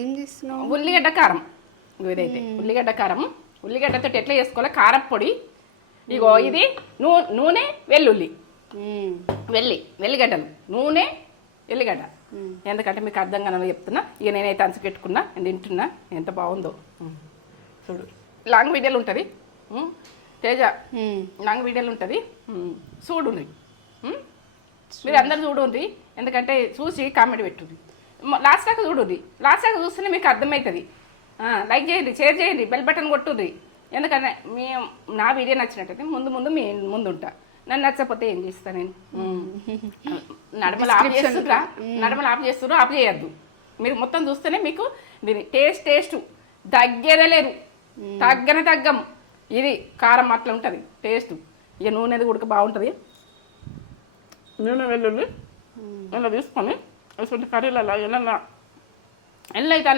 ఏం చేస్తున్నావు? ఉల్లిగడ్డ కారం. ఇదైతే ఉల్లిగడ్డ కారం. ఉల్లిగడ్డతో ఎట్లా చేసుకోవాలి? కారం పొడి. ఇగో ఇది నూనె, వెల్లుల్లి, వెల్లిగడ్డలు, నూనె, ఎల్లిగడ్డ. ఎందుకంటే మీకు అర్థం కానని చెప్తున్నా. ఇక నేనైతే అంచు పెట్టుకున్నా, నేను తింటున్నా. ఎంత బాగుందో చూడు. లాంగ్ వీడియోలు ఉంటుంది తేజ, లాంగ్ వీడియోలు ఉంటుంది. చూడుండ్రి, మీరు అందరు చూడుండ్రి. ఎందుకంటే చూసి కామెంట్ పెట్టుండ్రి. లాస్ట్ దాకా చూడుండ్రి. లాస్ట్ దాకా చూస్తేనే మీకు అర్థమవుతుంది. లైక్ చేయండి, షేర్ చేయండి, బెల్ బటన్ కొట్టుండ్రి. ఎందుకంటే నా వీడియో నచ్చినట్టయితే మీ ముందు ఉంటా. నన్ను నచ్చకపోతే ఏం చేస్తా నేను? నడమలు ఆఫ్ చేస్తున్నారు, ఆఫ్ చేయొద్దు. మీరు మొత్తం చూస్తేనే మీకు దీని టేస్ట్ తగ్గేదలేరు. తగ్గం. ఇది కారం అట్లా ఉంటుంది టేస్ట్. ఇక నూనెది ఉడక బాగుంటుంది. నూనె, వెల్లుల్లి ఇలా తీసుకొని కర్రీలలో ఎలా అయితే